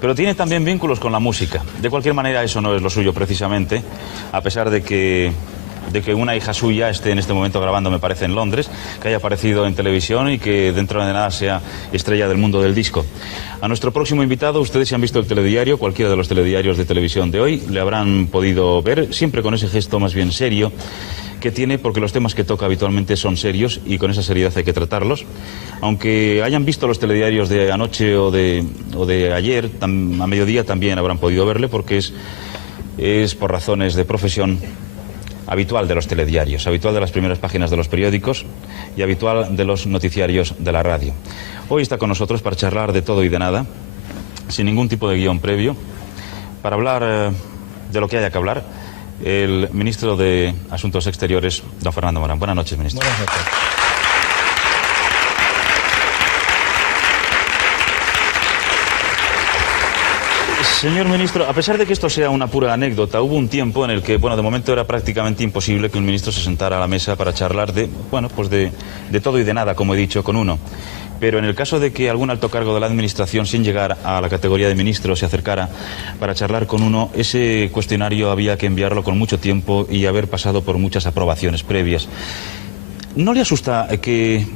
pero tiene también vínculos con la música. De cualquier manera, eso no es lo suyo precisamente, a pesar de que una hija suya esté en este momento grabando, me parece, en Londres, que haya aparecido en televisión y que dentro de nada sea estrella del mundo del disco. A nuestro próximo invitado, ustedes si han visto el telediario, cualquiera de los telediarios de televisión de hoy, le habrán podido ver siempre con ese gesto más bien serio que tiene, porque los temas que toca habitualmente son serios y con esa seriedad hay que tratarlos. Aunque hayan visto los telediarios de anoche o de ayer, a mediodía también habrán podido verle, porque es por razones de profesión habitual de los telediarios, habitual de las primeras páginas de los periódicos y habitual de los noticiarios de la radio. Hoy está con nosotros para charlar de todo y de nada, sin ningún tipo de guión previo, para hablar de lo que haya que hablar, el ministro de Asuntos Exteriores, don Fernando Morán. Buenas noches, ministro. Buenas noches. Señor ministro, a pesar de que esto sea una pura anécdota, hubo un tiempo en el que, bueno, de momento era prácticamente imposible que un ministro se sentara a la mesa para charlar de todo y de nada, como he dicho, con uno. Pero en el caso de que algún alto cargo de la administración, sin llegar a la categoría de ministro, se acercara para charlar con uno, ese cuestionario había que enviarlo con mucho tiempo y haber pasado por muchas aprobaciones previas. ¿No le asusta que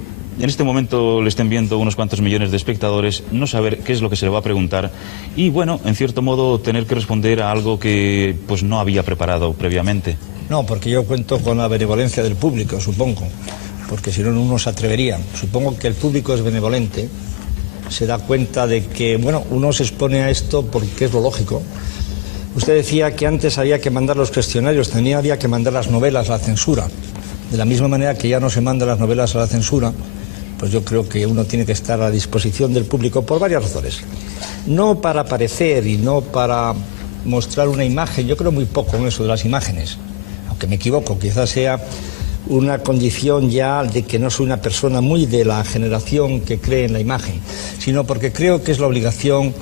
en este momento le estén viendo unos cuantos millones de espectadores, no saber qué es lo que se le va a preguntar y, bueno, en cierto modo tener que responder a algo que pues no había preparado previamente? No, porque yo cuento con la benevolencia del público, supongo, porque si no, uno se atrevería. Supongo que el público es benevolente, se da cuenta de que, bueno, uno se expone a esto porque es lo lógico. Usted decía que antes había que mandar los cuestionarios, también había que mandar las novelas a la censura. De la misma manera que ya no se mandan las novelas a la censura, pues yo creo que uno tiene que estar a disposición del público por varias razones. No para aparecer y no para mostrar una imagen, yo creo muy poco en eso de las imágenes, aunque me equivoco, quizás sea una condición ya de que no soy una persona muy de la generación que cree en la imagen, sino porque creo que es la obligación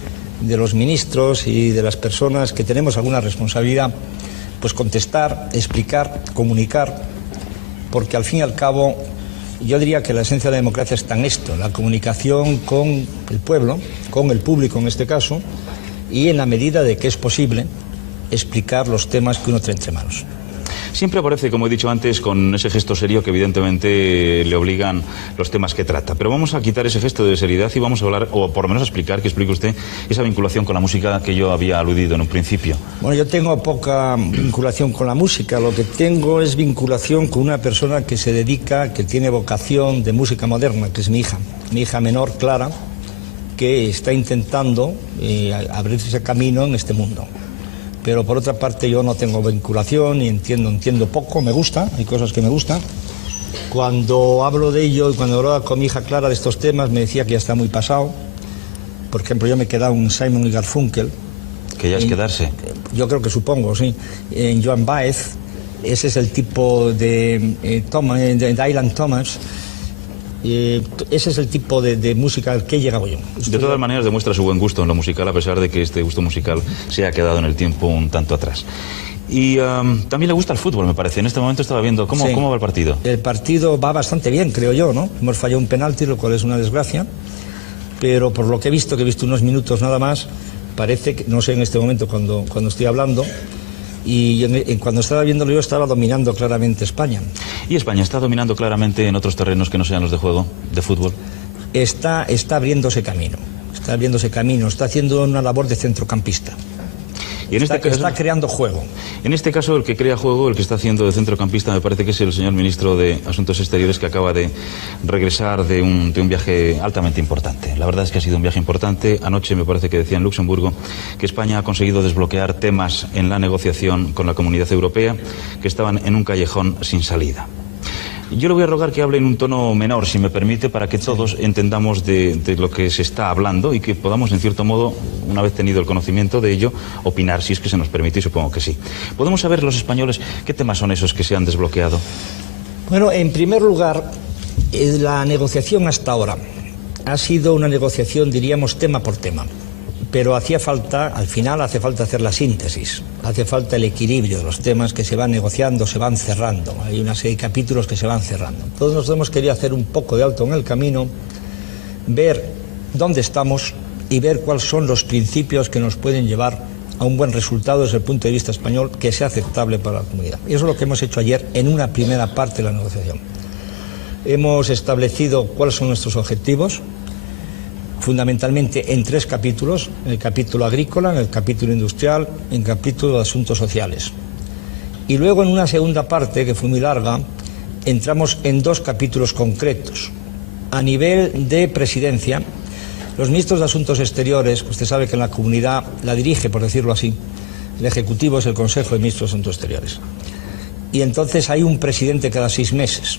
de los ministros y de las personas que tenemos alguna responsabilidad, pues contestar, explicar, comunicar, porque al fin y al cabo yo diría que la esencia de la democracia está en esto, la comunicación con el pueblo, con el público en este caso, y en la medida de que es posible explicar los temas que uno trae entre manos. Siempre aparece, como he dicho antes, con ese gesto serio que evidentemente le obligan los temas que trata. Pero vamos a quitar ese gesto de seriedad y vamos a hablar, o por lo menos a explicar, que explique usted esa vinculación con la música que yo había aludido en un principio. Bueno, yo tengo poca vinculación con la música. Lo que tengo es vinculación con una persona que se dedica, que tiene vocación de música moderna, que es mi hija menor, Clara, que está intentando abrirse ese camino en este mundo. Pero por otra parte yo no tengo vinculación y entiendo poco, me gusta, hay cosas que me gustan. Cuando hablo de ello y cuando hablaba con mi hija Clara de estos temas me decía que ya está muy pasado. Por ejemplo, yo me he quedado en Simon y Garfunkel. Que ya es quedarse. Yo creo que supongo, sí. En Joan Baez, ese es el tipo de Dylan Thomas. Ese es el tipo de música al que he llegado yo. De todas maneras demuestra su buen gusto en lo musical, a pesar de que este gusto musical se ha quedado en el tiempo un tanto atrás. Y también le gusta el fútbol, me parece. En este momento estaba viendo cómo va el partido. El partido va bastante bien, creo yo, ¿no? Hemos fallado un penalti, lo cual es una desgracia, pero por lo que he visto unos minutos nada más, parece que, no sé en este momento cuando estoy hablando, y cuando estaba viéndolo yo estaba dominando claramente España. ¿Y España está dominando claramente en otros terrenos que no sean los de juego, de fútbol? Está abriéndose camino, está haciendo una labor de centrocampista. Y en este caso, está creando juego. En este caso, el que crea juego, el que está haciendo de centrocampista, me parece que es el señor ministro de Asuntos Exteriores, que acaba de regresar de un viaje altamente importante. La verdad es que ha sido un viaje importante. Anoche me parece que decía en Luxemburgo que España ha conseguido desbloquear temas en la negociación con la Comunidad Europea que estaban en un callejón sin salida. Yo le voy a rogar que hable en un tono menor, si me permite, para que todos entendamos de lo que se está hablando y que podamos, en cierto modo, una vez tenido el conocimiento de ello, opinar, si es que se nos permite, y supongo que sí. ¿Podemos saber los españoles qué temas son esos que se han desbloqueado? Bueno, en primer lugar, la negociación hasta ahora ha sido una negociación, diríamos, tema por tema. Pero al final hace falta hacer la síntesis, hace falta el equilibrio de los temas que se van negociando, se van cerrando. Hay una serie de capítulos que se van cerrando. Todos nos hemos querido hacer un poco de alto en el camino, ver dónde estamos, y ver cuáles son los principios que nos pueden llevar a un buen resultado desde el punto de vista español que sea aceptable para la comunidad. Y eso es lo que hemos hecho ayer en una primera parte de la negociación. Hemos establecido cuáles son nuestros objetivos, fundamentalmente en 3 capítulos: en el capítulo agrícola, en el capítulo industrial, en el capítulo de asuntos sociales. Y luego en una segunda parte, que fue muy larga, entramos en 2 capítulos concretos. A nivel de presidencia, los ministros de Asuntos Exteriores, usted sabe que en la comunidad la dirige, por decirlo así, el Ejecutivo es el Consejo de Ministros de Asuntos Exteriores. Y entonces hay un presidente cada 6 meses.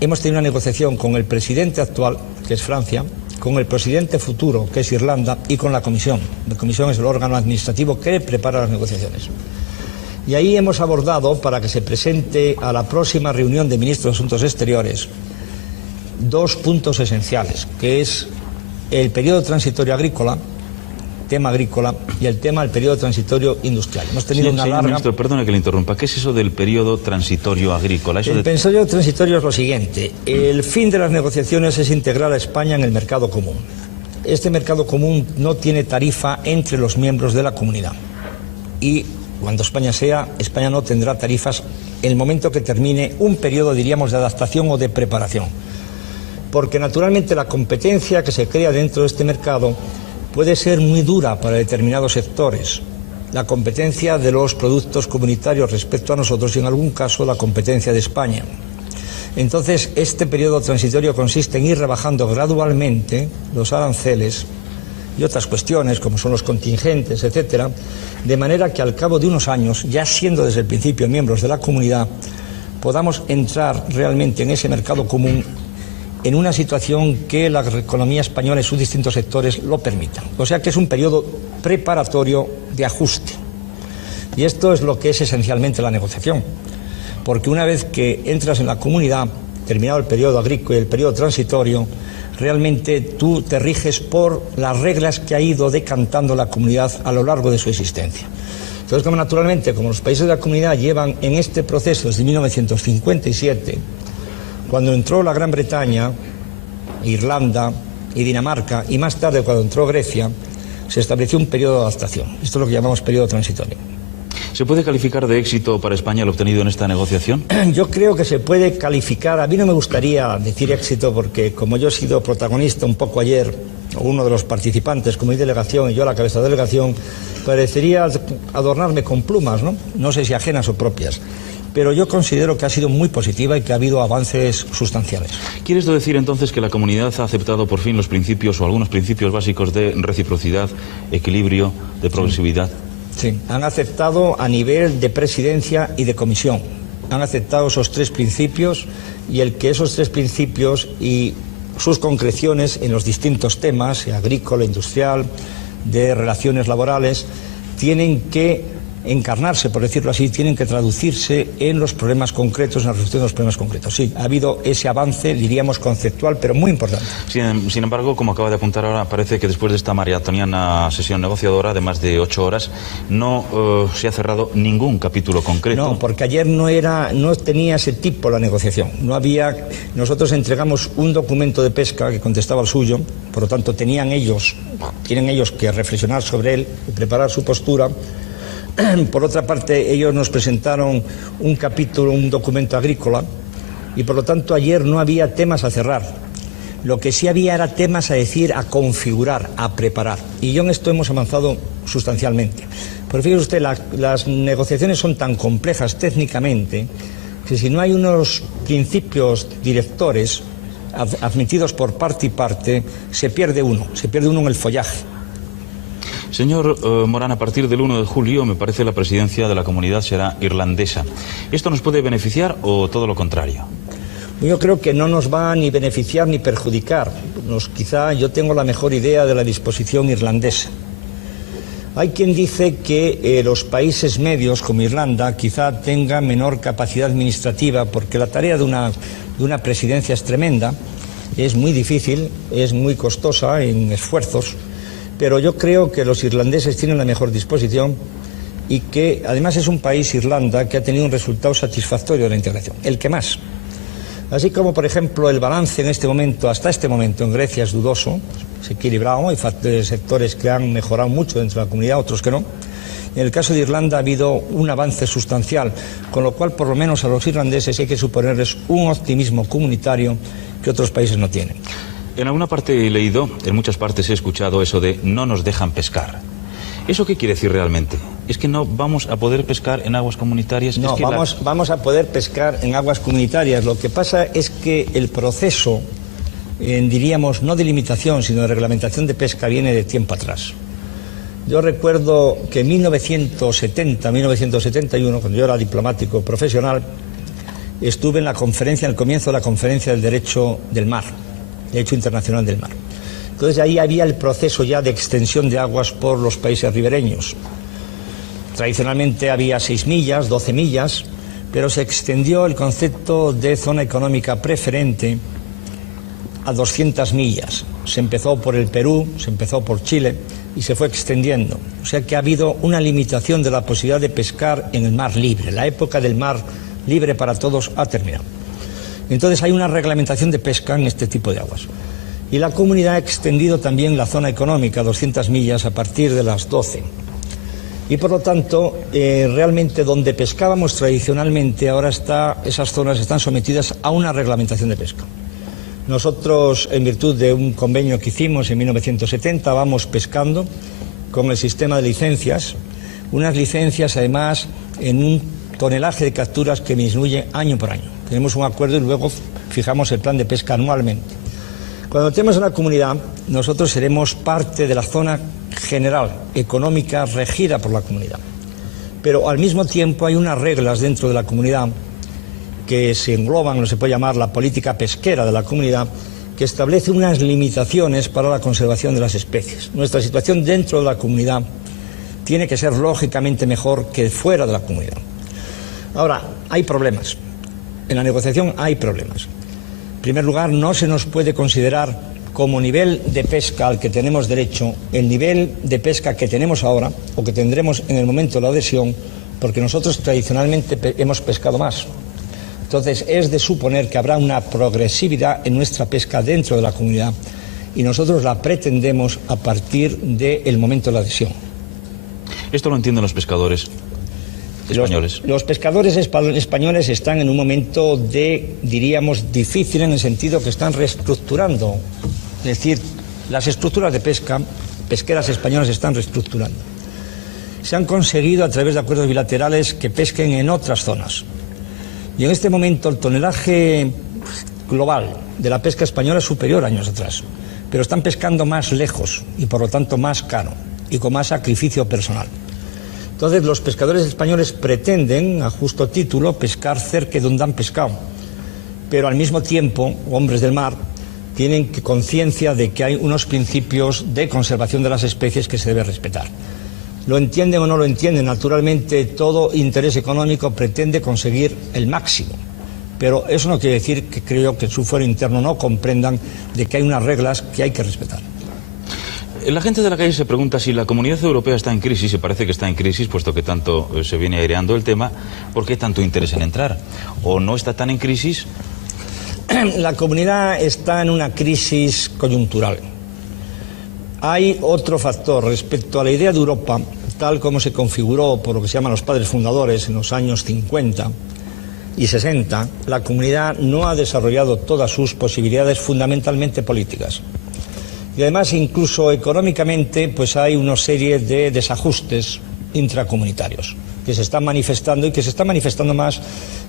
Hemos tenido una negociación con el presidente actual, que es Francia, con el presidente futuro, que es Irlanda, y con la Comisión. La Comisión es el órgano administrativo que prepara las negociaciones. Y ahí hemos abordado, para que se presente a la próxima reunión de ministros de Asuntos Exteriores, 2 puntos esenciales, que es el periodo transitorio agrícola, tema agrícola, y el tema del periodo transitorio industrial. Hemos tenido una larga... Ministro, perdone que le interrumpa. ¿Qué es eso del periodo transitorio agrícola? El periodo transitorio es lo siguiente. El fin de las negociaciones es integrar a España en el mercado común. Este mercado común no tiene tarifa entre los miembros de la comunidad. Y cuando España no tendrá tarifas en el momento que termine un periodo, diríamos, de adaptación o de preparación. Porque naturalmente la competencia que se crea dentro de este mercado puede ser muy dura para determinados sectores. La competencia de los productos comunitarios respecto a nosotros y en algún caso la competencia de España. Entonces este periodo transitorio consiste en ir rebajando gradualmente los aranceles y otras cuestiones como son los contingentes, etcétera, de manera que al cabo de unos años, ya siendo desde el principio miembros de la comunidad, podamos entrar realmente en ese mercado común en una situación que la economía española en sus distintos sectores lo permitan. O sea que es un periodo preparatorio de ajuste. Y esto es lo que es esencialmente la negociación. Porque una vez que entras en la comunidad, terminado el periodo agrícola y el periodo transitorio, realmente tú te riges por las reglas que ha ido decantando la comunidad a lo largo de su existencia. Entonces, como naturalmente, como los países de la comunidad llevan en este proceso desde 1957, cuando entró la Gran Bretaña, Irlanda y Dinamarca, y más tarde cuando entró Grecia, se estableció un periodo de adaptación. Esto es lo que llamamos periodo transitorio. ¿Se puede calificar de éxito para España lo obtenido en esta negociación? Yo creo que se puede calificar. A mí no me gustaría decir éxito porque, como yo he sido protagonista un poco ayer, o uno de los participantes como mi delegación y yo a la cabeza de la delegación, parecería adornarme con plumas, ¿no? No sé si ajenas o propias. Pero yo considero que ha sido muy positiva y que ha habido avances sustanciales. ¿Quiere esto decir entonces que la comunidad ha aceptado por fin los principios o algunos principios básicos de reciprocidad, equilibrio, de progresividad? Sí, han aceptado a nivel de presidencia y de comisión. Han aceptado esos 3 principios y el que esos 3 principios y sus concreciones en los distintos temas, agrícola, industrial, de relaciones laborales, tienen que encarnarse, por decirlo así, tienen que traducirse en los problemas concretos, en la resolución de los problemas concretos. Sí, ha habido ese avance, diríamos, conceptual, pero muy importante. Sin embargo, como acaba de apuntar ahora, parece que después de esta maratoniana sesión negociadora de más de 8 horas, no se ha cerrado ningún capítulo concreto. No, porque ayer no tenía ese tipo la negociación. No había. Nosotros entregamos un documento de pesca que contestaba al suyo, por lo tanto tienen ellos que reflexionar sobre él y preparar su postura. Por otra parte, ellos nos presentaron un capítulo, un documento agrícola, y por lo tanto ayer no había temas a cerrar. Lo que sí había era temas a decir, a configurar, a preparar. Y yo en esto hemos avanzado sustancialmente. Pero fíjese usted, las negociaciones son tan complejas técnicamente que si no hay unos principios directores admitidos por parte y parte, se pierde uno en el follaje. Señor Morán, a partir del 1 de julio, me parece, la presidencia de la comunidad será irlandesa. ¿Esto nos puede beneficiar o todo lo contrario? Yo creo que no nos va ni beneficiar ni perjudicar. Quizá yo tengo la mejor idea de la disposición irlandesa. Hay quien dice que los países medios, como Irlanda, quizá tengan menor capacidad administrativa, porque la tarea de una presidencia es tremenda, es muy difícil, es muy costosa en esfuerzos. Pero yo creo que los irlandeses tienen la mejor disposición y que además es un país, Irlanda, que ha tenido un resultado satisfactorio de la integración, el que más. Así como, por ejemplo, el balance en este momento, hasta este momento en Grecia es dudoso, se ha equilibrado, hay sectores que han mejorado mucho dentro de la comunidad, otros que no. En el caso de Irlanda ha habido un avance sustancial, con lo cual por lo menos a los irlandeses hay que suponerles un optimismo comunitario que otros países no tienen. En alguna parte he leído, en muchas partes he escuchado eso de no nos dejan pescar. ¿Eso qué quiere decir realmente? ¿Es que no vamos a poder pescar en aguas comunitarias? No, es que vamos a poder pescar en aguas comunitarias. Lo que pasa es que el proceso, diríamos, no de limitación, sino de reglamentación de pesca viene de tiempo atrás. Yo recuerdo que en 1970, 1971, cuando yo era diplomático profesional, estuve en la conferencia, en el comienzo de la conferencia del derecho del mar, derecho internacional del mar. Entonces ahí había el proceso ya de extensión de aguas por los países ribereños. Tradicionalmente había 6 millas, 12 millas, pero se extendió el concepto de zona económica preferente a 200 millas. Se empezó por el Perú, se empezó por Chile y se fue extendiendo. O sea que ha habido una limitación de la posibilidad de pescar en el mar libre. La época del mar libre para todos ha terminado. Entonces hay una reglamentación de pesca en este tipo de aguas. Y la comunidad ha extendido también la zona económica a 200 millas a partir de las 12. Y por lo tanto, realmente donde pescábamos tradicionalmente, ahora esas zonas están sometidas a una reglamentación de pesca. Nosotros, en virtud de un convenio que hicimos en 1970, vamos pescando con el sistema de licencias, unas licencias además en un tonelaje de capturas que disminuye año por año. Tenemos un acuerdo y luego fijamos el plan de pesca anualmente. Cuando tenemos una comunidad, nosotros seremos parte de la zona general, económica, regida por la comunidad. Pero al mismo tiempo hay unas reglas dentro de la comunidad que se engloban, no se puede llamar la política pesquera de la comunidad, que establece unas limitaciones para la conservación de las especies. Nuestra situación dentro de la comunidad tiene que ser lógicamente mejor que fuera de la comunidad. Ahora, hay problemas. En la negociación hay problemas. En primer lugar, no se nos puede considerar como nivel de pesca al que tenemos derecho el nivel de pesca que tenemos ahora o que tendremos en el momento de la adhesión, porque nosotros tradicionalmente hemos pescado más. Entonces es de suponer que habrá una progresividad en nuestra pesca dentro de la comunidad y nosotros la pretendemos a partir del momento de la adhesión. ¿Esto lo entienden los pescadores españoles? Los pescadores españoles están en un momento diríamos, difícil en el sentido que están reestructurando. Es decir, las estructuras de pesca, pesqueras españolas están reestructurando. Se han conseguido a través de acuerdos bilaterales que pesquen en otras zonas. Y en este momento el tonelaje global de la pesca española es superior a años atrás, pero están pescando más lejos y por lo tanto más caro y con más sacrificio personal. Entonces los pescadores españoles pretenden, a justo título, pescar cerca de donde han pescado, pero al mismo tiempo, hombres del mar, tienen conciencia de que hay unos principios de conservación de las especies que se debe respetar. Lo entienden o no lo entienden, naturalmente todo interés económico pretende conseguir el máximo, pero eso no quiere decir que creo que en su fuero interno no comprendan de que hay unas reglas que hay que respetar. La gente de la calle se pregunta si la Comunidad Europea está en crisis, y parece que está en crisis, puesto que tanto se viene aireando el tema, ¿por qué tanto interés en entrar? ¿O no está tan en crisis? La comunidad está en una crisis coyuntural. Hay otro factor respecto a la idea de Europa, tal como se configuró por lo que se llaman los padres fundadores en los años 50 y 60, la comunidad no ha desarrollado todas sus posibilidades fundamentalmente políticas. Y además, incluso económicamente, pues hay una serie de desajustes intracomunitarios que se están manifestando y que se están manifestando más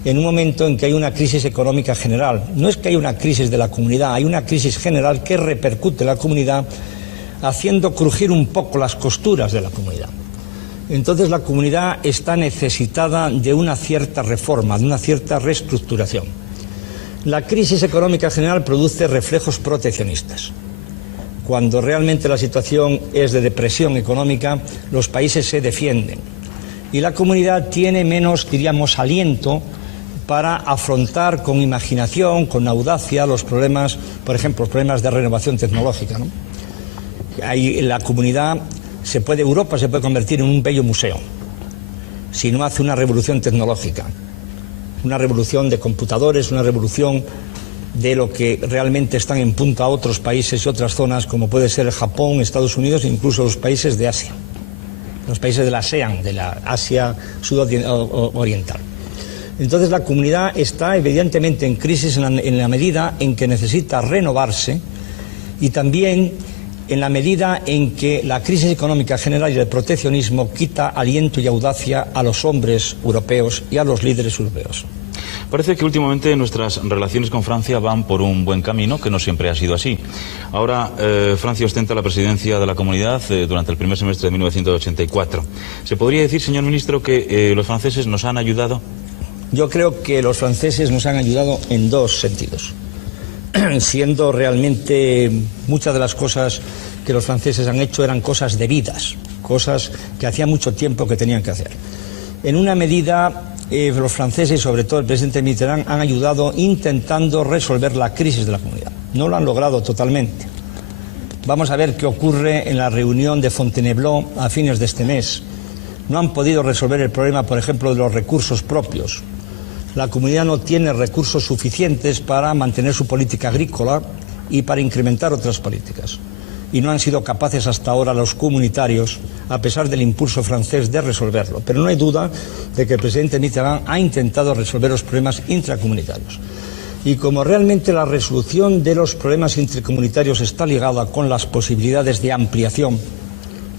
en un momento en que hay una crisis económica general. No es que haya una crisis de la comunidad, hay una crisis general que repercute en la comunidad, haciendo crujir un poco las costuras de la comunidad. Entonces la comunidad está necesitada de una cierta reforma, de una cierta reestructuración. La crisis económica general produce reflejos proteccionistas. Cuando realmente la situación es de depresión económica, los países se defienden. Y la comunidad tiene menos, diríamos, aliento para afrontar con imaginación, con audacia, los problemas, por ejemplo, los problemas de renovación tecnológica, ¿no? Ahí la comunidad Europa se puede convertir en un bello museo si no hace una revolución tecnológica, una revolución de computadores, una revolución de lo que realmente están en punta a otros países y otras zonas, como puede ser el Japón, Estados Unidos e incluso los países de Asia, los países de la ASEAN, de la Asia sudoriental. Entonces la comunidad está evidentemente en crisis en la medida en que necesita renovarse y también en la medida en que la crisis económica general y el proteccionismo quita aliento y audacia a los hombres europeos y a los líderes europeos. Parece que últimamente nuestras relaciones con Francia van por un buen camino, que no siempre ha sido así. Ahora Francia ostenta la presidencia de la Comunidad durante el primer semestre de 1984. ¿Se podría decir, señor ministro, que los franceses nos han ayudado? Yo creo que los franceses nos han ayudado en dos sentidos, siendo realmente muchas de las cosas que los franceses han hecho eran cosas debidas, cosas que hacía mucho tiempo que tenían que hacer. En una medida, los franceses, sobre todo el presidente Mitterrand, han ayudado intentando resolver la crisis de la comunidad. No lo han logrado totalmente. Vamos a ver qué ocurre en la reunión de Fontainebleau a fines de este mes. No han podido resolver el problema, por ejemplo, de los recursos propios. La comunidad no tiene recursos suficientes para mantener su política agrícola y para incrementar otras políticas. Y no han sido capaces hasta ahora los comunitarios, a pesar del impulso francés, de resolverlo. Pero no hay duda de que el presidente Mitterrand ha intentado resolver los problemas intracomunitarios. Y como realmente la resolución de los problemas intracomunitarios está ligada con las posibilidades de ampliación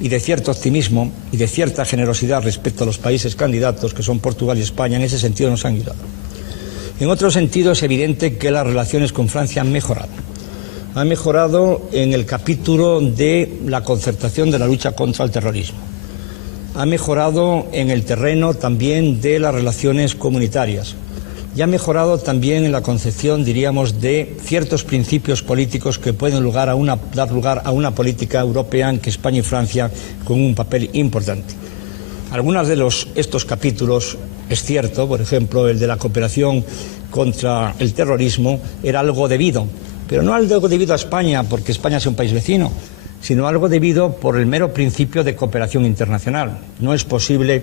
y de cierto optimismo y de cierta generosidad respecto a los países candidatos, que son Portugal y España, en ese sentido nos han ayudado. En otro sentido, es evidente que las relaciones con Francia han mejorado. Ha mejorado en el capítulo de la concertación de la lucha contra el terrorismo. Ha mejorado en el terreno también de las relaciones comunitarias. Y ha mejorado también en la concepción, diríamos, de ciertos principios políticos que pueden dar lugar a una política europea en que España y Francia con un papel importante. Algunos de estos capítulos, es cierto, por ejemplo, el de la cooperación contra el terrorismo, era algo debido. Pero no algo debido a España, porque España es un país vecino, sino algo debido por el mero principio de cooperación internacional. No es posible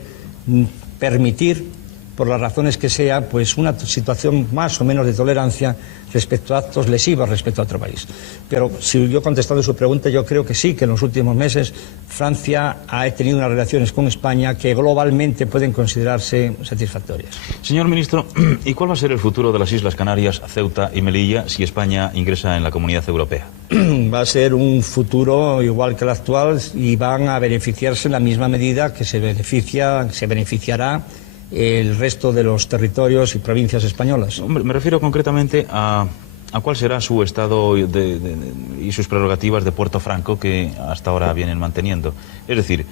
permitir, por las razones que sea, pues una situación más o menos de tolerancia respecto a actos lesivos respecto a otro país. Pero si yo contestando su pregunta, yo creo que sí, que en los últimos meses Francia ha tenido unas relaciones con España que globalmente pueden considerarse satisfactorias. Señor ministro, ¿y cuál va a ser el futuro de las Islas Canarias, Ceuta y Melilla si España ingresa en la Comunidad Europea? Va a ser un futuro igual que el actual y van a beneficiarse en la misma medida que se beneficiará el resto de los territorios y provincias españolas. Hombre, me refiero concretamente a cuál será su estado y sus prerrogativas de Puerto Franco que hasta ahora vienen manteniendo. Es decir,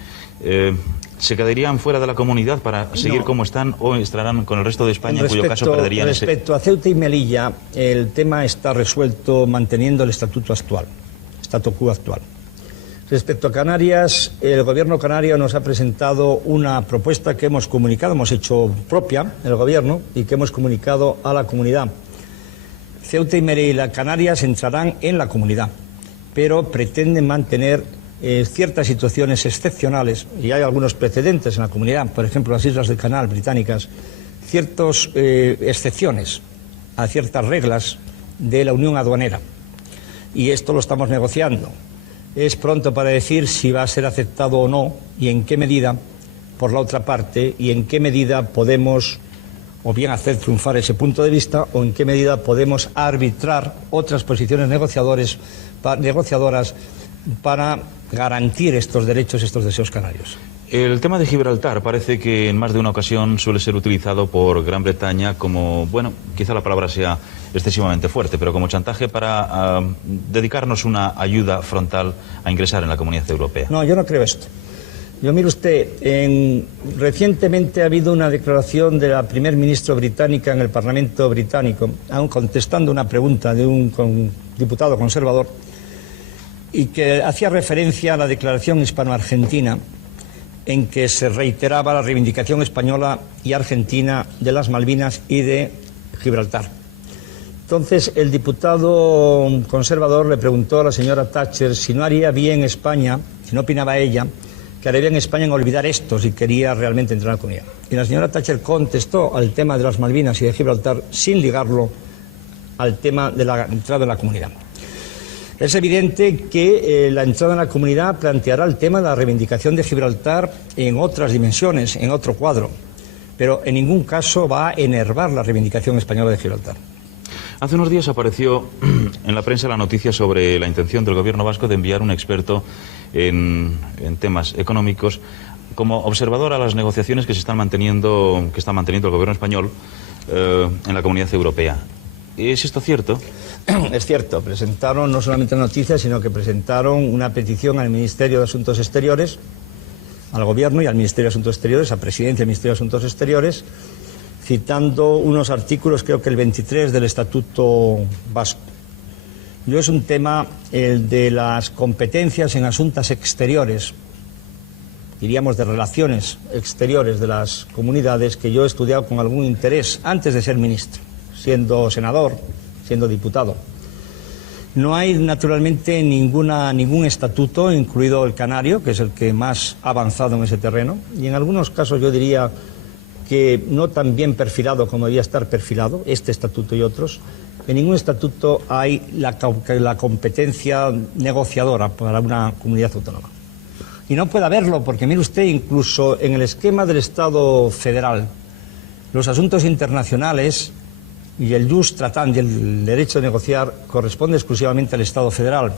¿se quedarían fuera de la comunidad para seguir como están o estarán con el resto de España, en cuyo caso perderían ese...? Respecto a Ceuta y Melilla, el tema está resuelto manteniendo el estatuto actual, statu quo actual. Respecto a Canarias, el Gobierno canario nos ha presentado una propuesta que hemos comunicado, hemos hecho propia, el Gobierno, y que hemos comunicado a la comunidad. Ceuta y Melilla, Canarias entrarán en la comunidad, pero pretenden mantener ciertas situaciones excepcionales, y hay algunos precedentes en la comunidad, por ejemplo las Islas del Canal británicas, ciertas excepciones a ciertas reglas de la Unión Aduanera. Y esto lo estamos negociando. Es pronto para decir si va a ser aceptado o no y en qué medida por la otra parte y en qué medida podemos o bien hacer triunfar ese punto de vista o en qué medida podemos arbitrar otras posiciones negociadoras para garantir estos derechos, estos deseos canarios. El tema de Gibraltar parece que en más de una ocasión suele ser utilizado por Gran Bretaña como, bueno, quizá la palabra sea excesivamente fuerte, pero como chantaje para dedicarnos una ayuda frontal a ingresar en la Comunidad Europea. No, yo no creo esto. Yo, mire usted, recientemente ha habido una declaración de la primer ministra británica en el Parlamento británico, aún contestando una pregunta de un diputado conservador, y que hacía referencia a la declaración hispano-argentina, en que se reiteraba la reivindicación española y argentina de las Malvinas y de Gibraltar. Entonces el diputado conservador le preguntó a la señora Thatcher si no haría bien España, si no opinaba ella, que haría bien España en olvidar esto si quería realmente entrar a la comunidad. Y la señora Thatcher contestó al tema de las Malvinas y de Gibraltar sin ligarlo al tema de la entrada en la comunidad. Es evidente que la entrada en la comunidad planteará el tema de la reivindicación de Gibraltar en otras dimensiones, en otro cuadro, pero en ningún caso va a enervar la reivindicación española de Gibraltar. Hace unos días apareció en la prensa la noticia sobre la intención del gobierno vasco de enviar un experto en temas económicos como observador a las negociaciones que está manteniendo el gobierno español en la Comunidad Europea. ¿Es esto cierto? Es cierto, presentaron no solamente noticias, sino que presentaron una petición al Ministerio de Asuntos Exteriores, al Gobierno y al Ministerio de Asuntos Exteriores, a Presidencia del Ministerio de Asuntos Exteriores, citando unos artículos, creo que el 23 del Estatuto Vasco. Yo es un tema, el de las competencias en asuntos exteriores, diríamos de relaciones exteriores de las comunidades, que yo he estudiado con algún interés antes de ser ministro, siendo senador, siendo diputado. No hay naturalmente ningún estatuto, incluido el canario, que es el que más ha avanzado en ese terreno, y en algunos casos yo diría que no tan bien perfilado como debía estar perfilado, este estatuto y otros. En ningún estatuto hay la competencia negociadora para una comunidad autónoma. Y no puede haberlo, porque mire usted, incluso en el esquema del Estado federal, los asuntos internacionales y el jus tratandi, el derecho de negociar, corresponde exclusivamente al Estado federal.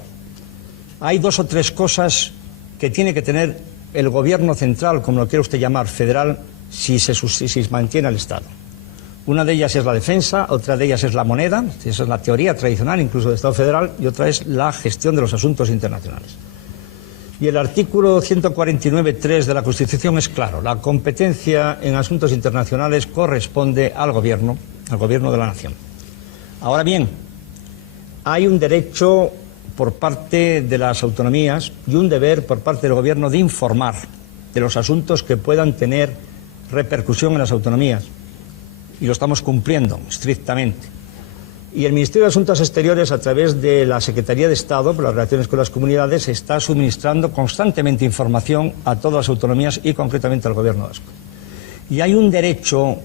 Hay dos o tres cosas que tiene que tener el gobierno central, como lo quiera usted llamar, federal, si se mantiene el Estado. Una de ellas es la defensa, otra de ellas es la moneda, esa es la teoría tradicional incluso del Estado federal, y otra es la gestión de los asuntos internacionales. Y el artículo 149.3 de la Constitución es claro: la competencia en asuntos internacionales corresponde al gobierno de la nación. Ahora bien, hay un derecho por parte de las autonomías y un deber por parte del gobierno de informar de los asuntos que puedan tener repercusión en las autonomías, y lo estamos cumpliendo estrictamente. Y el Ministerio de Asuntos Exteriores, a través de la Secretaría de Estado por las relaciones con las comunidades, está suministrando constantemente información a todas las autonomías y concretamente al gobierno vasco. Y hay un derecho,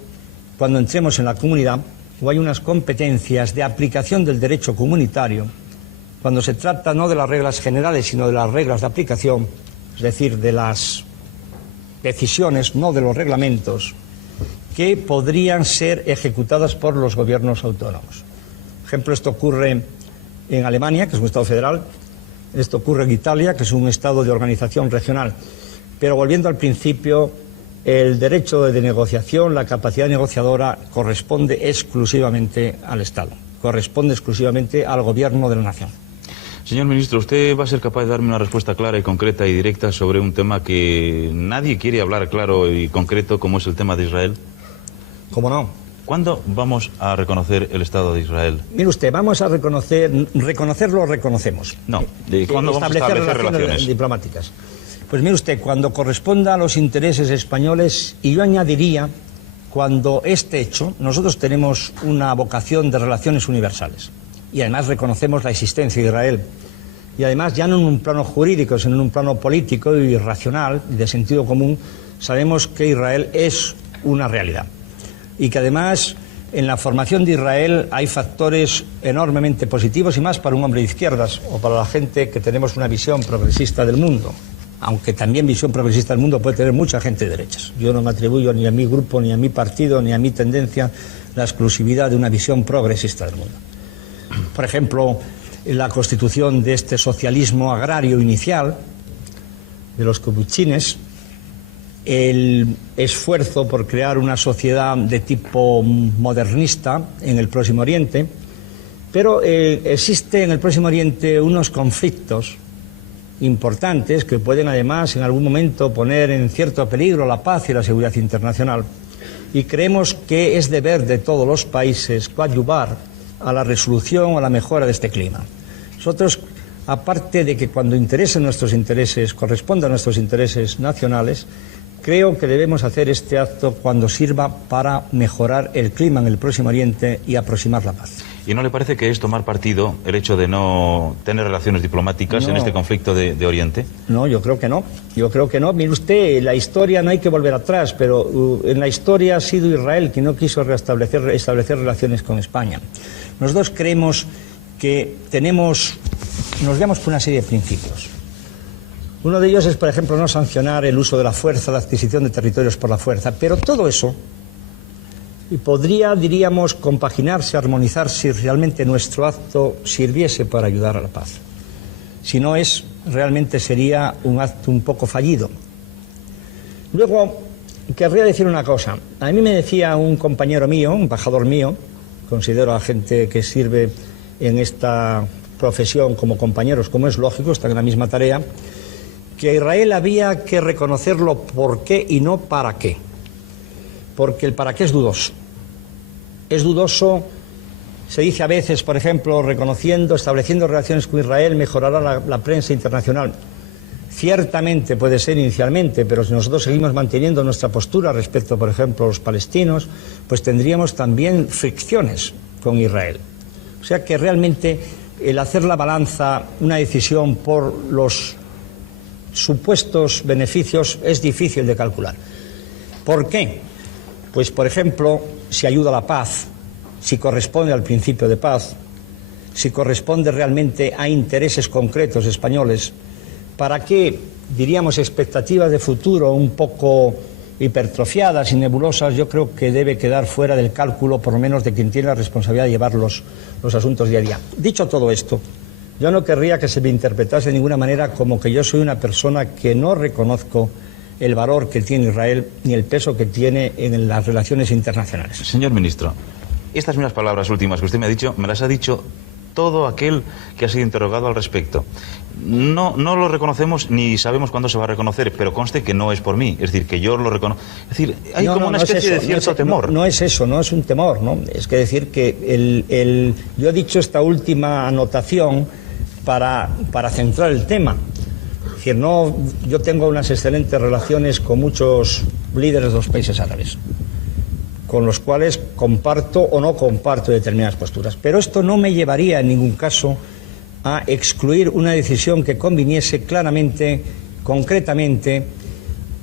cuando entremos en la comunidad, o hay unas competencias de aplicación del derecho comunitario, cuando se trata no de las reglas generales, sino de las reglas de aplicación, es decir, de las decisiones, no de los reglamentos, que podrían ser ejecutadas por los gobiernos autónomos. Por ejemplo, esto ocurre en Alemania, que es un Estado federal, esto ocurre en Italia, que es un Estado de organización regional. Pero volviendo al principio, el derecho de negociación, la capacidad negociadora, corresponde exclusivamente al Estado, corresponde exclusivamente al gobierno de la nación. Señor ministro, ¿usted va a ser capaz de darme una respuesta clara y concreta y directa sobre un tema que nadie quiere hablar claro y concreto, como es el tema de Israel? ¿Cómo no? ¿Cuándo vamos a reconocer el Estado de Israel? Mire usted, vamos a reconocerlo, reconocemos. No, ¿cuándo vamos a establecer relaciones diplomáticas? Pues mire usted, cuando corresponda a los intereses españoles, y yo añadiría, cuando esté hecho, nosotros tenemos una vocación de relaciones universales, y además reconocemos la existencia de Israel, y además ya no en un plano jurídico, sino en un plano político y racional, de sentido común, sabemos que Israel es una realidad. Y que además en la formación de Israel hay factores enormemente positivos, y más para un hombre de izquierdas o para la gente que tenemos una visión progresista del mundo, aunque también visión progresista del mundo puede tener mucha gente de derechas. Yo no me atribuyo ni a mi grupo, ni a mi partido, ni a mi tendencia la exclusividad de una visión progresista del mundo. Por ejemplo, la constitución de este socialismo agrario inicial, de los kibutzines, el esfuerzo por crear una sociedad de tipo modernista en el Próximo Oriente, pero existe en el Próximo Oriente unos conflictos importantes que pueden además en algún momento poner en cierto peligro la paz y la seguridad internacional, y creemos que es deber de todos los países coadyuvar a la resolución o a la mejora de este clima. Nosotros, aparte de que cuando interesen nuestros intereses, corresponda a nuestros intereses nacionales, creo que debemos hacer este acto cuando sirva para mejorar el clima en el Próximo Oriente y aproximar la paz. ¿Y no le parece que es tomar partido el hecho de no tener relaciones diplomáticas en este conflicto de Oriente? No, yo creo que no. Yo creo que no. Mire usted, la historia no hay que volver atrás, pero en la historia ha sido Israel quien no quiso establecer relaciones con España. Nosotros creemos que nos guiamos por una serie de principios. Uno de ellos es, por ejemplo, no sancionar el uso de la fuerza, la adquisición de territorios por la fuerza, pero todo eso podría, diríamos, compaginarse, armonizarse si realmente nuestro acto sirviese para ayudar a la paz. Si no es, realmente sería un acto un poco fallido. Luego, querría decir una cosa. A mí me decía un compañero mío, un embajador mío, considero a gente que sirve en esta profesión como compañeros, como es lógico, están en la misma tarea, que a Israel había que reconocerlo por qué y no para qué. Porque el para qué es dudoso. Es dudoso, se dice a veces, por ejemplo, estableciendo relaciones con Israel, mejorará la prensa internacional. Ciertamente puede ser inicialmente, pero si nosotros seguimos manteniendo nuestra postura respecto, por ejemplo, a los palestinos, pues tendríamos también fricciones con Israel. O sea que realmente el hacer la balanza, una decisión por los supuestos beneficios, es difícil de calcular. ¿Por qué? Pues, por ejemplo, si ayuda a la paz, si corresponde al principio de paz, si corresponde realmente a intereses concretos españoles, ¿para qué, diríamos, expectativas de futuro un poco hipertrofiadas y nebulosas? Yo creo que debe quedar fuera del cálculo, por lo menos de quien tiene la responsabilidad de llevar los asuntos día a día. Dicho todo esto, yo no querría que se me interpretase de ninguna manera como que yo soy una persona que no reconozco el valor que tiene Israel ni el peso que tiene en las relaciones internacionales. Señor ministro, estas mismas palabras últimas que usted me ha dicho, me las ha dicho todo aquel que ha sido interrogado al respecto. No lo reconocemos ni sabemos cuándo se va a reconocer, pero conste que no es por mí, es decir, que yo lo reconozco. Es decir, hay como una especie de cierto temor. No es eso, no es un temor, ¿no? Es que decir que yo he dicho esta última anotación para centrar el tema. Es decir, yo tengo unas excelentes relaciones con muchos líderes de los países árabes, con los cuales comparto o no comparto determinadas posturas. Pero esto no me llevaría en ningún caso a excluir una decisión que conviniese claramente, concretamente,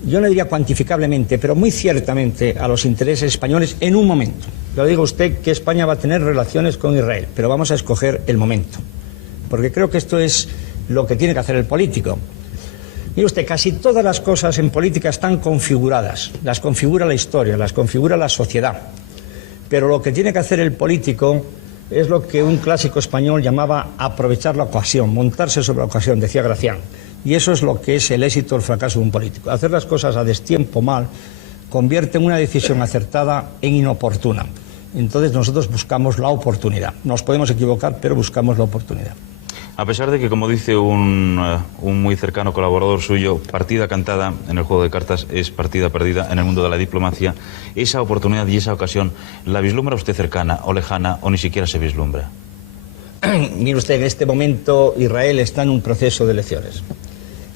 yo no diría cuantificablemente, pero muy ciertamente a los intereses españoles en un momento. Lo digo a usted que España va a tener relaciones con Israel, pero vamos a escoger el momento, porque creo que esto es lo que tiene que hacer el político. Mire usted, casi todas las cosas en política están configuradas, las configura la historia, las configura la sociedad, pero lo que tiene que hacer el político es lo que un clásico español llamaba aprovechar la ocasión, montarse sobre la ocasión, decía Gracián, y eso es lo que es el éxito o el fracaso de un político. Hacer las cosas a destiempo mal convierte una decisión acertada en inoportuna. Entonces nosotros buscamos la oportunidad. Nos podemos equivocar, pero buscamos la oportunidad. A pesar de que, como dice un muy cercano colaborador suyo, partida cantada en el juego de cartas es partida perdida en el mundo de la diplomacia, esa oportunidad y esa ocasión, ¿la vislumbra usted cercana o lejana o ni siquiera se vislumbra? Mire usted, en este momento Israel está en un proceso de elecciones.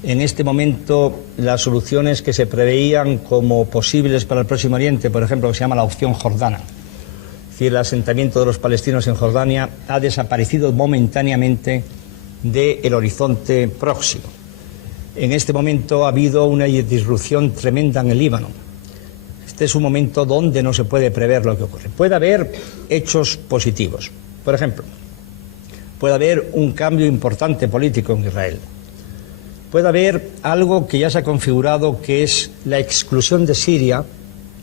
En este momento las soluciones que se preveían como posibles para el Próximo Oriente, por ejemplo, que se llama la opción jordana, es decir, el asentamiento de los palestinos en Jordania, ha desaparecido momentáneamente del horizonte próximo. En este momento ha habido una disrupción tremenda en el Líbano. Este es un momento donde no se puede prever lo que ocurre. Puede haber hechos positivos. Por ejemplo, puede haber un cambio importante político en Israel. Puede haber algo que ya se ha configurado, que es la exclusión de Siria,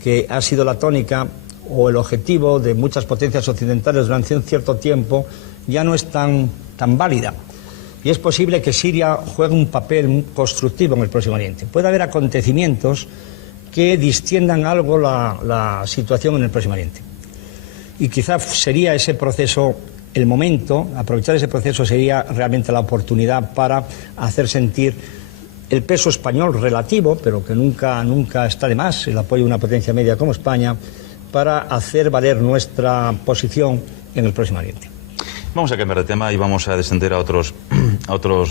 que ha sido la tónica o el objetivo de muchas potencias occidentales durante un cierto tiempo, ya no es tan válida. Y es posible que Siria juegue un papel constructivo en el Próximo Oriente. Puede haber acontecimientos que distiendan algo la situación en el Próximo Oriente. Y quizá sería ese proceso el momento, aprovechar ese proceso sería realmente la oportunidad para hacer sentir el peso español relativo, pero que nunca está de más, el apoyo de una potencia media como España, para hacer valer nuestra posición en el Próximo Oriente. Vamos a cambiar de tema y vamos a descender a otros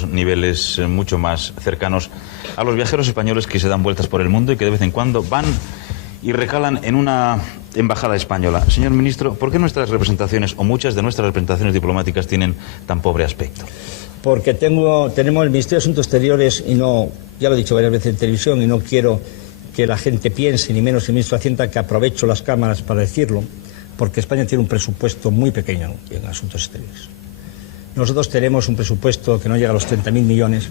niveles mucho más cercanos a los viajeros españoles que se dan vueltas por el mundo y que de vez en cuando van y recalan en una embajada española. Señor ministro, ¿por qué nuestras representaciones o muchas de nuestras representaciones diplomáticas tienen tan pobre aspecto? Porque tenemos el Ministerio de Asuntos Exteriores y no, ya lo he dicho varias veces en televisión y no quiero que la gente piense, ni menos el ministro de Hacienda, que aprovecho las cámaras para decirlo. porque España tiene un presupuesto muy pequeño en asuntos exteriores. Nosotros tenemos un presupuesto que no llega a los 30.000 millones.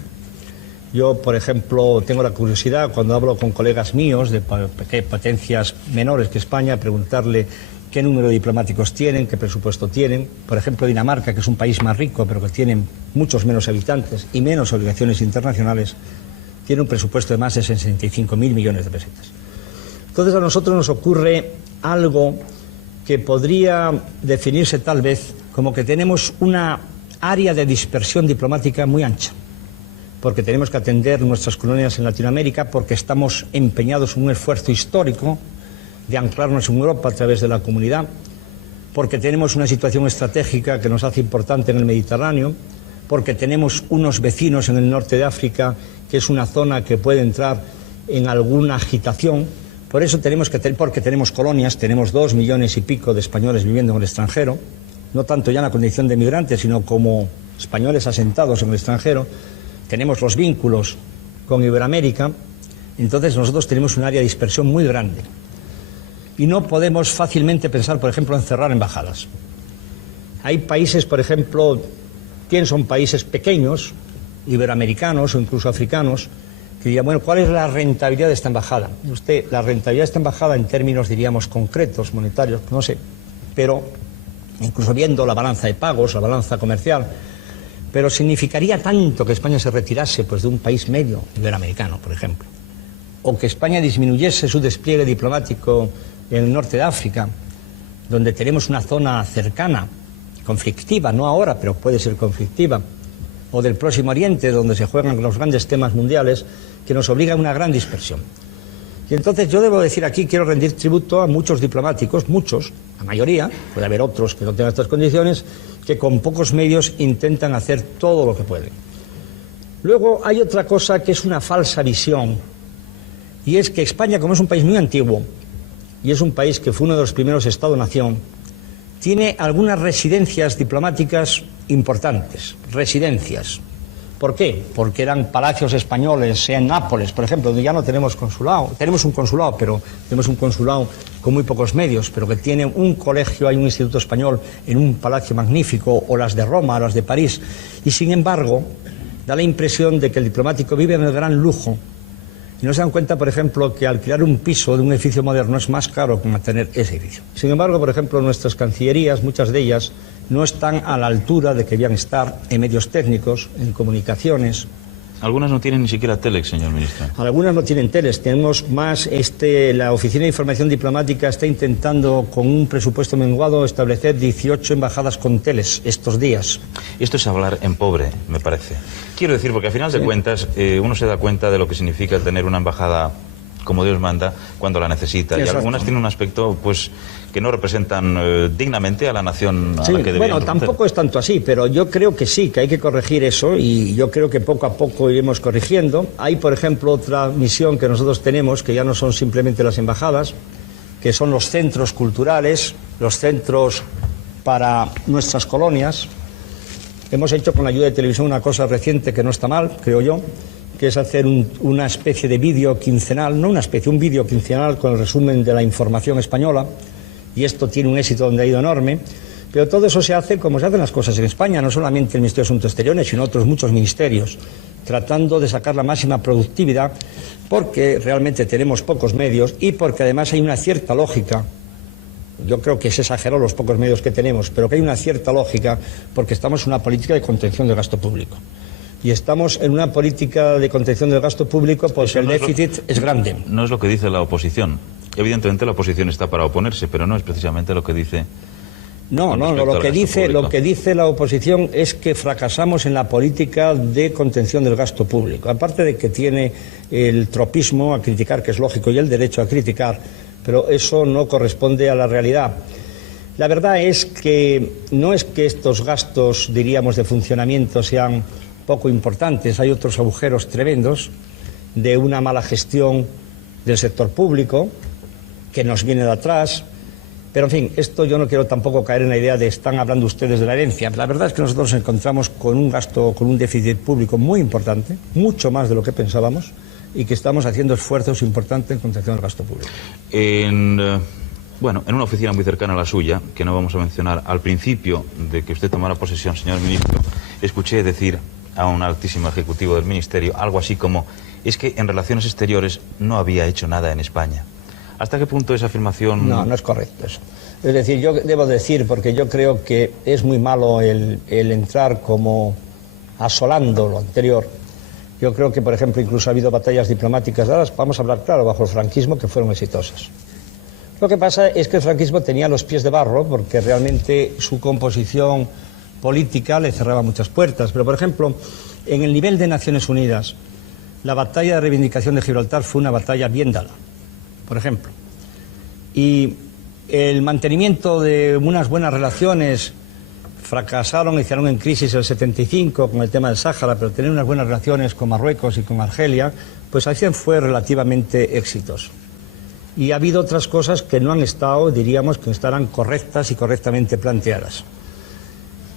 Yo, por ejemplo, tengo la curiosidad, cuando hablo con colegas míos de potencias menores que España, preguntarle qué número de diplomáticos tienen, qué presupuesto tienen. Por ejemplo, Dinamarca, que es un país más rico, pero que tiene muchos menos habitantes y menos obligaciones internacionales, tiene un presupuesto de más de 65.000 millones de pesetas. Entonces, a nosotros nos ocurre algo que podría definirse tal vez como que tenemos una área de dispersión diplomática muy ancha, porque tenemos que atender nuestras colonias en Latinoamérica, porque estamos empeñados en un esfuerzo histórico de anclarnos en Europa a través de la comunidad, porque tenemos una situación estratégica que nos hace importante en el Mediterráneo, porque tenemos unos vecinos en el norte de África, que es una zona que puede entrar en alguna agitación. Por eso tenemos que porque tenemos colonias, tenemos 2 millones y pico de españoles viviendo en el extranjero, no tanto ya en la condición de migrantes, sino como españoles asentados en el extranjero. Tenemos los vínculos con Iberoamérica, entonces nosotros tenemos un área de dispersión muy grande. Y no podemos fácilmente pensar, por ejemplo, en cerrar embajadas. Hay países, por ejemplo, que son países pequeños, iberoamericanos o incluso africanos, que dirían, bueno, ¿cuál es la rentabilidad de esta embajada? Usted, la rentabilidad de esta embajada en términos, diríamos, concretos, monetarios, no sé, pero incluso viendo la balanza de pagos, la balanza comercial, pero significaría tanto que España se retirase pues, de un país medio iberoamericano, por ejemplo, o que España disminuyese su despliegue diplomático en el norte de África, donde tenemos una zona cercana, conflictiva, no ahora, pero puede ser conflictiva, o del Próximo Oriente, donde se juegan los grandes temas mundiales, que nos obliga a una gran dispersión. Y entonces yo debo decir aquí, quiero rendir tributo a muchos diplomáticos, muchos, la mayoría, puede haber otros que no tengan estas condiciones, que con pocos medios intentan hacer todo lo que pueden. Luego hay otra cosa que es una falsa visión, y es que España, como es un país muy antiguo, y es un país que fue uno de los primeros Estado-nación, tiene algunas residencias diplomáticas importantes, residencias. ¿Por qué? Porque eran palacios españoles, sea en Nápoles, por ejemplo, donde ya no tenemos consulado. Tenemos un consulado, pero tenemos un consulado con muy pocos medios, pero que tiene un colegio, hay un instituto español en un palacio magnífico, o las de Roma, o las de París. Y sin embargo, da la impresión de que el diplomático vive en el gran lujo. Y no se dan cuenta, por ejemplo, que alquilar un piso de un edificio moderno es más caro que mantener ese edificio. Sin embargo, por ejemplo, nuestras cancillerías, muchas de ellas, no están a la altura de que debían estar en medios técnicos, en comunicaciones. Algunas no tienen ni siquiera telex, señor ministro. Algunas no tienen telex. Tenemos más, la Oficina de Información Diplomática está intentando, con un presupuesto menguado, establecer 18 embajadas con telex estos días. Esto es hablar en pobre, me parece. Quiero decir, porque al final de cuentas, uno se da cuenta de lo que significa tener una embajada como Dios manda, cuando la necesita. Exacto. Y algunas tienen un aspecto, pues, que no representan dignamente a la nación a la que deberían bueno, representar. Tampoco es tanto así, pero yo creo que sí, que hay que corregir eso, y yo creo que poco a poco iremos corrigiendo. Hay, por ejemplo, otra misión que nosotros tenemos, que ya no son simplemente las embajadas, que son los centros culturales, los centros para nuestras colonias. Hemos hecho con la ayuda de televisión una cosa reciente que no está mal, creo yo, que es hacer una especie de vídeo quincenal, no una especie, un vídeo quincenal con el resumen de la información española, y esto tiene un éxito donde ha ido enorme, pero todo eso se hace como se hacen las cosas en España, no solamente el Ministerio de Asuntos Exteriores, sino otros muchos ministerios, tratando de sacar la máxima productividad, porque realmente tenemos pocos medios y porque además hay una cierta lógica. Yo creo que se exageró los pocos medios que tenemos, pero que hay una cierta lógica, porque estamos en una política de contención del gasto público. Y estamos en una política de contención del gasto público porque el déficit es grande. No es lo que dice la oposición. Evidentemente la oposición está para oponerse, pero no es precisamente lo que dice... No, lo que dice la oposición es que fracasamos en la política de contención del gasto público. Aparte de que tiene el tropismo a criticar, que es lógico, y el derecho a criticar, pero eso no corresponde a la realidad. La verdad es que no es que estos gastos, diríamos, de funcionamiento sean poco importantes, hay otros agujeros tremendos de una mala gestión del sector público que nos viene de atrás, pero en fin, esto yo no quiero tampoco caer en la idea de están hablando ustedes de la herencia. La verdad es que nosotros nos encontramos con un gasto, con un déficit público muy importante, mucho más de lo que pensábamos, y que estamos haciendo esfuerzos importantes en contención del gasto público. En Bueno, en una oficina muy cercana a la suya, que no vamos a mencionar, al principio de que usted tomara posesión, señor ministro, escuché decir a un altísimo ejecutivo del ministerio algo así como: es que en relaciones exteriores no había hecho nada en España. ¿Hasta qué punto esa afirmación...? No, no es correcto eso. Es decir, yo debo decir, porque yo creo que es muy malo el entrar como asolando lo anterior. Yo creo que, por ejemplo, incluso ha habido batallas diplomáticas dadas, vamos a hablar claro, bajo el franquismo, que fueron exitosas. Lo que pasa es que el franquismo tenía los pies de barro, porque realmente su composición política le cerraba muchas puertas. Pero, por ejemplo, en el nivel de Naciones Unidas, la batalla de reivindicación de Gibraltar fue una batalla bien dada, por ejemplo. Y el mantenimiento de unas buenas relaciones, fracasaron, hicieron en crisis el 75 con el tema del Sáhara, pero tener unas buenas relaciones con Marruecos y con Argelia, pues así fue relativamente exitoso. Y ha habido otras cosas que no han estado, diríamos, que estarán correctas y correctamente planteadas.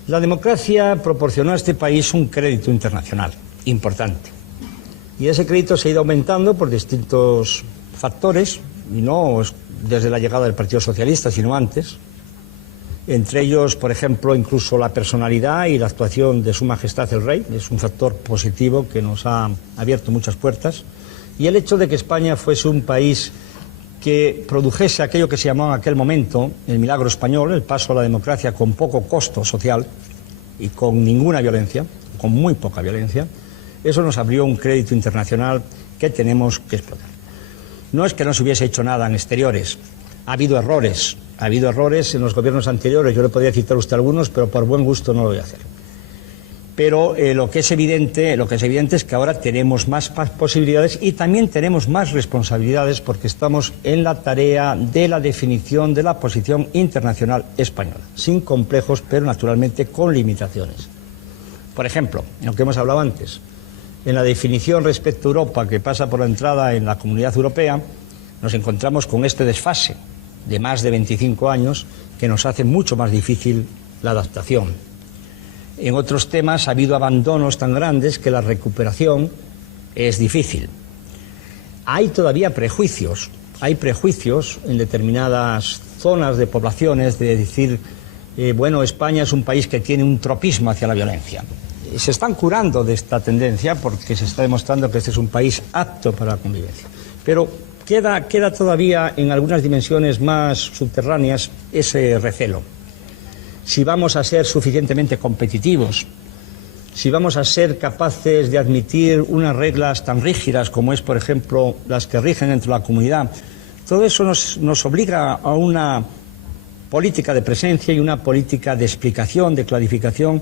La democracia proporcionó a este país un crédito internacional importante. Y ese crédito se ha ido aumentando por distintos factores, y no desde la llegada del Partido Socialista, sino antes. Entre ellos, por ejemplo, incluso la personalidad y la actuación de Su Majestad el Rey, es un factor positivo que nos ha abierto muchas puertas. Y el hecho de que España fuese un país que produjese aquello que se llamó en aquel momento el milagro español, el paso a la democracia con poco costo social y con ninguna violencia, con muy poca violencia, eso nos abrió un crédito internacional que tenemos que explotar. No es que no se hubiese hecho nada en exteriores, ha habido errores en los gobiernos anteriores, yo le podría citar a usted algunos, pero por buen gusto no lo voy a hacer. Pero lo que es evidente es que ahora tenemos más posibilidades y también tenemos más responsabilidades porque estamos en la tarea de la definición de la posición internacional española, sin complejos, pero naturalmente con limitaciones. Por ejemplo, en lo que hemos hablado antes, en la definición respecto a Europa, que pasa por la entrada en la Comunidad Europea, nos encontramos con este desfase de más de 25 años que nos hace mucho más difícil la adaptación. En otros temas ha habido abandonos tan grandes que la recuperación es difícil. Hay todavía prejuicios, en determinadas zonas de poblaciones de decir, bueno, España es un país que tiene un tropismo hacia la violencia. Se están curando de esta tendencia porque se está demostrando que este es un país apto para la convivencia. Pero queda todavía en algunas dimensiones más subterráneas ese recelo. Si vamos a ser suficientemente competitivos, si vamos a ser capaces de admitir unas reglas tan rígidas como es, por ejemplo, las que rigen dentro de la comunidad, todo eso nos obliga a una política de presencia y una política de explicación, de clarificación,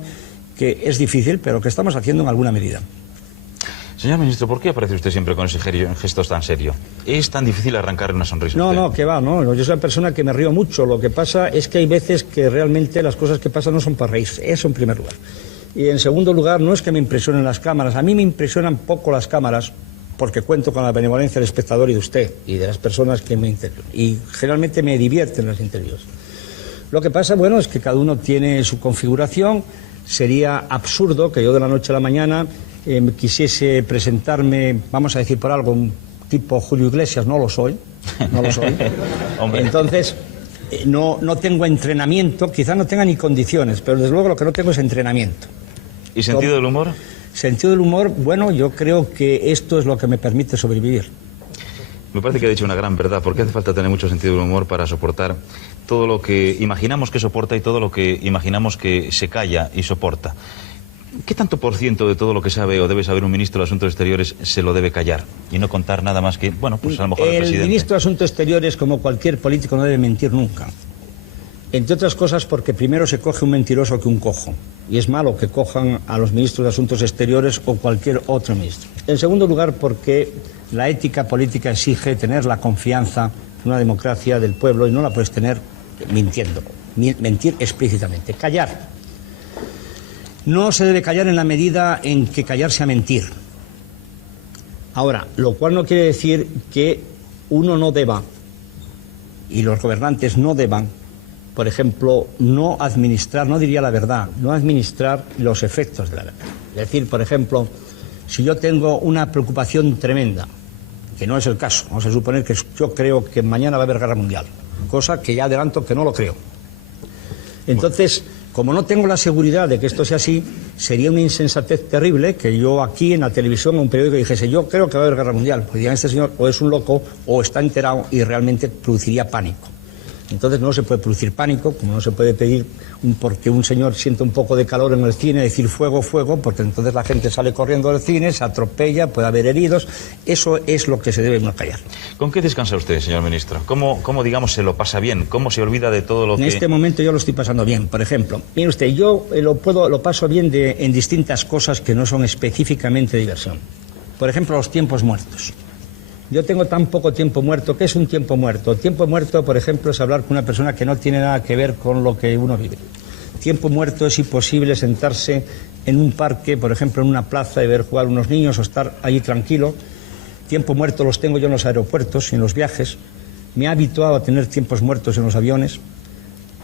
que es difícil, pero que estamos haciendo en alguna medida. Señor ministro, ¿por qué aparece usted siempre con ese gesto tan serio? ¿Es tan difícil arrancar una sonrisa? No, que va, no. Yo soy una persona que me río mucho. Lo que pasa es que hay veces que realmente las cosas que pasan no son para reírse. Eso en primer lugar. Y en segundo lugar, no es que me impresionen las cámaras. A mí me impresionan poco las cámaras porque cuento con la benevolencia del espectador y de usted y de las personas que me interviewen. Y generalmente me divierten las interviews. Lo que pasa, bueno, es que cada uno tiene su configuración. Sería absurdo que yo de la noche a la mañana quisiese presentarme, vamos a decir por algo, un tipo Julio Iglesias. No lo soy. Entonces, no tengo entrenamiento, quizás no tenga ni condiciones, pero desde luego lo que no tengo es entrenamiento. ¿Y sentido del humor? Sentido del humor, bueno, yo creo que esto es lo que me permite sobrevivir. Me parece que ha dicho una gran verdad, porque hace falta tener mucho sentido del humor para soportar todo lo que imaginamos que soporta y todo lo que imaginamos que se calla y soporta. ¿Qué tanto por ciento de todo lo que sabe o debe saber un ministro de Asuntos Exteriores se lo debe callar y no contar nada más que, bueno, pues a lo mejor el presidente? El ministro de Asuntos Exteriores, como cualquier político, no debe mentir nunca. Entre otras cosas porque primero se coge un mentiroso que un cojo. Y es malo que cojan a los ministros de Asuntos Exteriores o cualquier otro ministro. En segundo lugar porque la ética política exige tener la confianza en una democracia del pueblo y no la puedes tener mintiendo. Mentir explícitamente. Callar. No se debe callar en la medida en que callar sea mentir. Ahora, lo cual no quiere decir que uno no deba, y los gobernantes no deban, por ejemplo, no administrar, no diría la verdad, no administrar los efectos de la verdad. Es decir, por ejemplo, si yo tengo una preocupación tremenda, que no es el caso, vamos a suponer que yo creo que mañana va a haber guerra mundial, cosa que ya adelanto que no lo creo. Entonces, como no tengo la seguridad de que esto sea así, sería una insensatez terrible que yo aquí en la televisión o en un periódico dijese, yo creo que va a haber guerra mundial. Pues dirían, este señor o es un loco o está enterado, y realmente produciría pánico. Entonces no se puede producir pánico, como no se puede pedir porque un señor siente un poco de calor en el cine, decir fuego, fuego, porque entonces la gente sale corriendo del cine, se atropella, puede haber heridos. Eso es lo que se debe no callar. ¿Con qué descansa usted, señor ministro? ¿Cómo digamos, se lo pasa bien? ¿Cómo se olvida de todo lo que...? En este momento yo lo estoy pasando bien. Por ejemplo, mire usted, yo lo paso bien en distintas cosas que no son específicamente diversión. Por ejemplo, los tiempos muertos. Yo tengo tan poco tiempo muerto. ¿Qué es un tiempo muerto? Tiempo muerto, por ejemplo, es hablar con una persona que no tiene nada que ver con lo que uno vive. Tiempo muerto es imposible sentarse en un parque, por ejemplo, en una plaza y ver jugar unos niños o estar allí tranquilo. Tiempo muerto los tengo yo en los aeropuertos y en los viajes. Me he habituado a tener tiempos muertos en los aviones.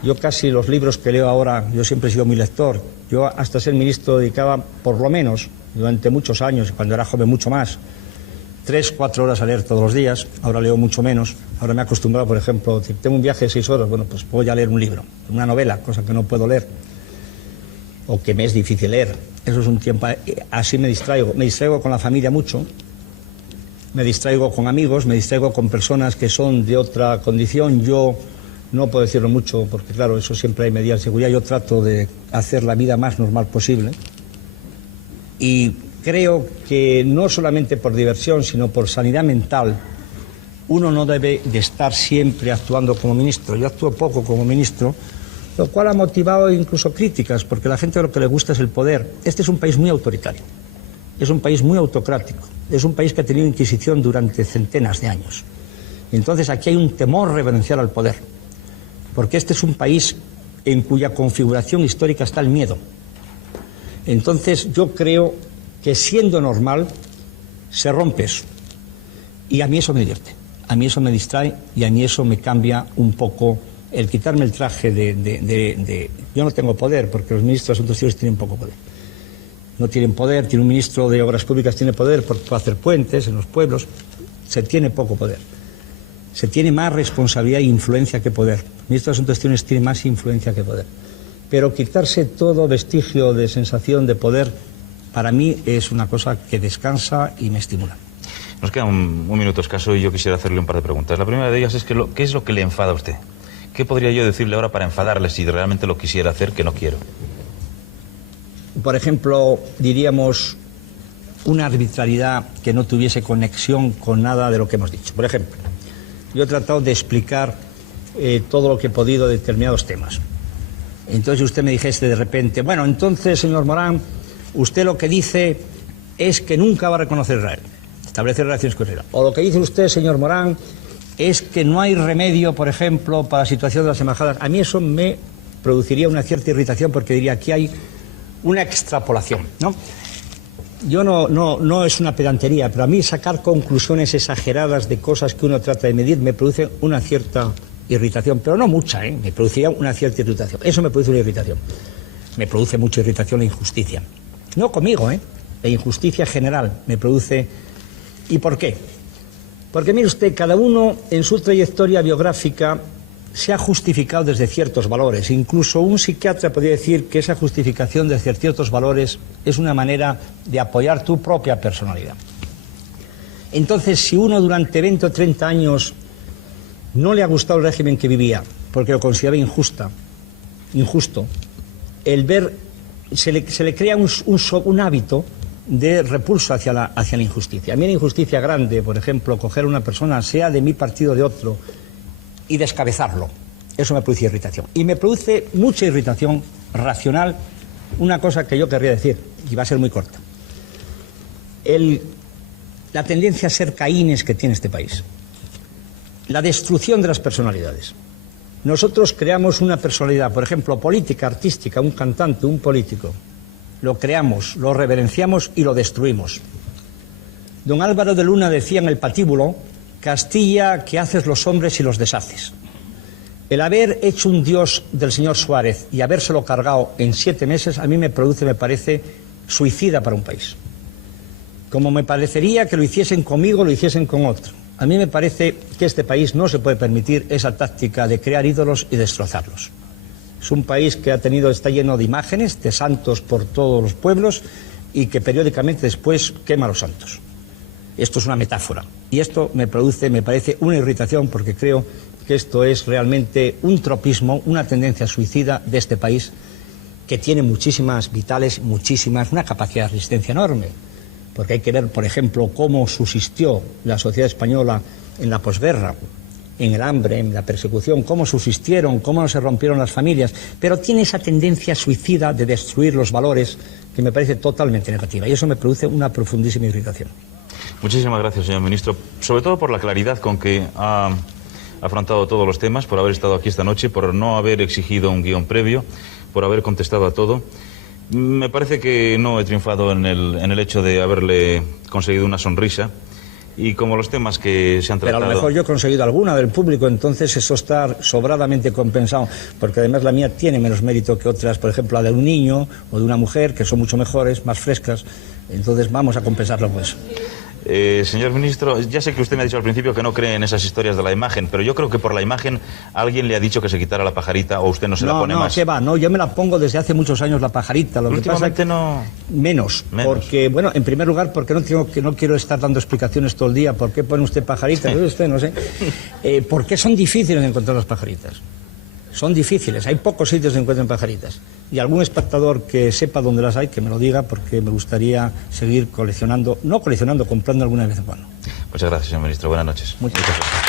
Yo casi los libros que leo ahora, yo siempre he sido muy lector. Yo hasta ser ministro dedicaba, por lo menos, durante muchos años, cuando era joven mucho más, 3-4 horas a leer todos los días. Ahora leo mucho menos. Ahora me he acostumbrado, por ejemplo, si tengo un viaje de 6 horas, bueno, pues puedo ya leer un libro, una novela, cosa que no puedo leer, o que me es difícil leer. Eso es un tiempo, así me distraigo. Me distraigo con la familia mucho, me distraigo con amigos, me distraigo con personas que son de otra condición. Yo no puedo decirlo mucho, porque claro, eso siempre hay medidas de seguridad. Yo trato de hacer la vida más normal posible. Y creo que no solamente por diversión, sino por sanidad mental, uno no debe de estar siempre actuando como ministro. Yo actúo poco como ministro, lo cual ha motivado incluso críticas, porque a la gente lo que le gusta es el poder. Este es un país muy autoritario, es un país muy autocrático, es un país que ha tenido inquisición durante centenas de años. Entonces aquí hay un temor reverencial al poder, porque este es un país en cuya configuración histórica está el miedo. Entonces yo creo que siendo normal se rompe eso. Y a mí eso me divierte, a mí eso me distrae y a mí eso me cambia un poco el quitarme el traje de... Yo no tengo poder, porque los ministros de Asuntos Exteriores tienen poco poder. No tienen poder. Tiene un ministro de Obras Públicas, tiene poder por hacer puentes en los pueblos. Se tiene poco poder. Se tiene más responsabilidad e influencia que poder. El ministro de Asuntos Exteriores tiene más influencia que poder. Pero quitarse todo vestigio de sensación de poder, para mí es una cosa que descansa y me estimula. Nos queda un minuto escaso y yo quisiera hacerle un par de preguntas. La primera de ellas es que ¿qué es lo que le enfada a usted? ¿Qué podría yo decirle ahora para enfadarle si realmente lo quisiera hacer, que no quiero? Por ejemplo, diríamos una arbitrariedad que no tuviese conexión con nada de lo que hemos dicho. Por ejemplo, yo he tratado de explicar todo lo que he podido de determinados temas. Entonces usted me dijese de repente, bueno, entonces, señor Morán, usted lo que dice es que nunca va a reconocer a Israel, establecer relaciones con Israel. O lo que dice usted, señor Morán, es que no hay remedio, por ejemplo, para la situación de las embajadas. A mí eso me produciría una cierta irritación, porque diría, aquí hay una extrapolación, ¿no? Yo no es una pedantería, pero a mí sacar conclusiones exageradas de cosas que uno trata de medir me produce una cierta irritación, pero no mucha, me produciría una cierta irritación. Eso me produce una irritación. Me produce mucha irritación la injusticia. No conmigo, la injusticia general me produce. ¿Y por qué? Porque mire usted, cada uno en su trayectoria biográfica se ha justificado desde ciertos valores. Incluso un psiquiatra podría decir que esa justificación desde ciertos valores es una manera de apoyar tu propia personalidad. Entonces, si uno durante 20 o 30 años no le ha gustado el régimen que vivía, porque lo consideraba injusto, el ver, se le crea un hábito de repulso hacia la injusticia. A mí la injusticia grande, por ejemplo, coger a una persona, sea de mi partido o de otro, y descabezarlo, eso me produce irritación. Y me produce mucha irritación racional una cosa que yo querría decir, y va a ser muy corta. La tendencia a ser caínes que tiene este país. La destrucción de las personalidades. Nosotros creamos una personalidad, por ejemplo, política, artística, un cantante, un político. Lo creamos, lo reverenciamos y lo destruimos. Don Álvaro de Luna decía en El Patíbulo, Castilla que haces los hombres y los deshaces. El haber hecho un dios del señor Suárez y habérselo cargado en 7 meses, a mí me parece suicida para un país. Como me parecería que lo hiciesen conmigo, lo hiciesen con otro. A mí me parece que este país no se puede permitir esa táctica de crear ídolos y destrozarlos. Es un país que está lleno de imágenes, de santos por todos los pueblos y que periódicamente después quema a los santos. Esto es una metáfora y esto me parece una irritación porque creo que esto es realmente un tropismo, una tendencia suicida de este país que tiene muchísimas vitales, una capacidad de resistencia enorme. Porque hay que ver, por ejemplo, cómo subsistió la sociedad española en la posguerra, en el hambre, en la persecución, cómo subsistieron, cómo no se rompieron las familias, pero tiene esa tendencia suicida de destruir los valores que me parece totalmente negativa y eso me produce una profundísima irritación. Muchísimas gracias, señor ministro, sobre todo por la claridad con que ha afrontado todos los temas, por haber estado aquí esta noche, por no haber exigido un guión previo, por haber contestado a todo. Me parece que no he triunfado en el hecho de haberle conseguido una sonrisa y como los temas que se han tratado... Pero a lo mejor yo he conseguido alguna del público, entonces eso está sobradamente compensado, porque además la mía tiene menos mérito que otras, por ejemplo la de un niño o de una mujer, que son mucho mejores, más frescas, entonces vamos a compensarlo con eso. Señor ministro, ya sé que usted me ha dicho al principio que no cree en esas historias de la imagen, pero yo creo que por la imagen alguien le ha dicho que se quitara la pajarita o usted no se la pone más. No, ¿qué va? No, yo me la pongo desde hace muchos años la pajarita. Lo Últimamente que pasa no... Menos, porque, bueno, en primer lugar, porque no quiero estar dando explicaciones todo el día. ¿Por qué pone usted pajaritas? Sí. Usted, no sé. ¿Por qué son difíciles de encontrar las pajaritas? Son difíciles, hay pocos sitios donde encuentran pajaritas. Y algún espectador que sepa dónde las hay, que me lo diga, porque me gustaría seguir comprando alguna vez en cuando. Muchas gracias, señor ministro. Buenas noches. Muchas gracias.